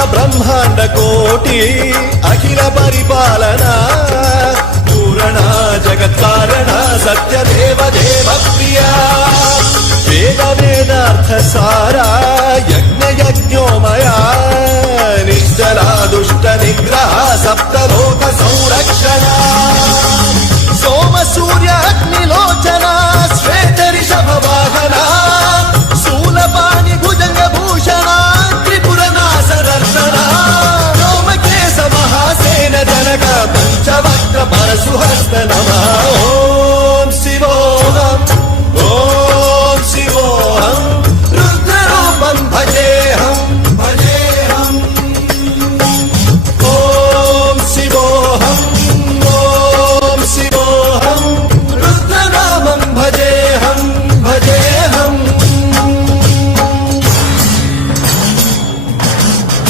బ్రహ్మాండ కోటి అఖిల పరిపాలన పూరణ జగత్కారణ సత్యదేవ దేవ ప్రియా వేద వేదార్థ సారా యజ్ఞ యజ్ఞోమయా